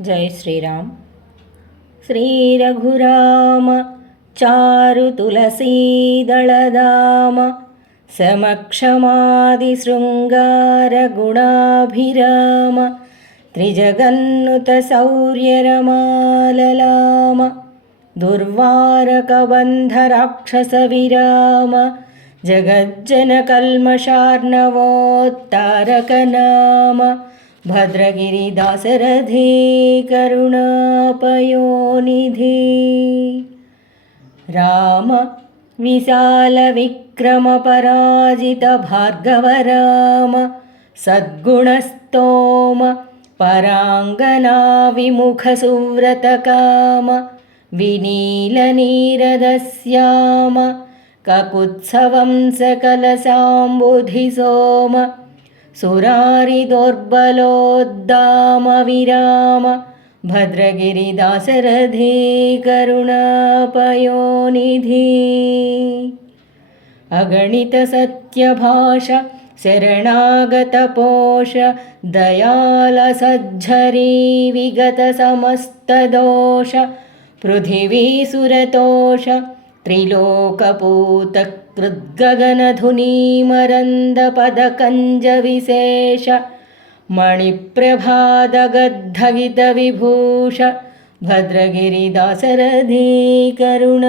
जय श्रीराम। श्रीरघुराम चारु तुलसीदलधाम समक्षमादिशृङ्गारगुणाभिराम त्रिजगन्नुत शौर्यरमाललाम दुर्वारकबन्धराक्षसविराम जगज्जनकल्मषार्णवोत्तारकनाम भद्रगिरिदासरथी करुणापयोनिधि राम विशालविक्रमपराजितभार्गवराम सद्गुणस्तोम पराङ्गनाविमुखसुव्रतकाम विनीलनीरदस्याम ककुत्सवं सकलसाम्बुधिसोम सुरारिदोर्बलोद्दाम विराम भद्रगिरिदासरथी करुणापयोनिधि अगणितसत्यभाष शरणागतपोष दयालसज्झरी विगतसमस्तदोष पृथिवीसुरतोष त्रिलोकपूतकृद्गगनधुनीमरन्दपदकञ्जविशेष मणिप्रभादगद्धगितविभूष भद्रगिरिदासरथी करुणापयोनिधि।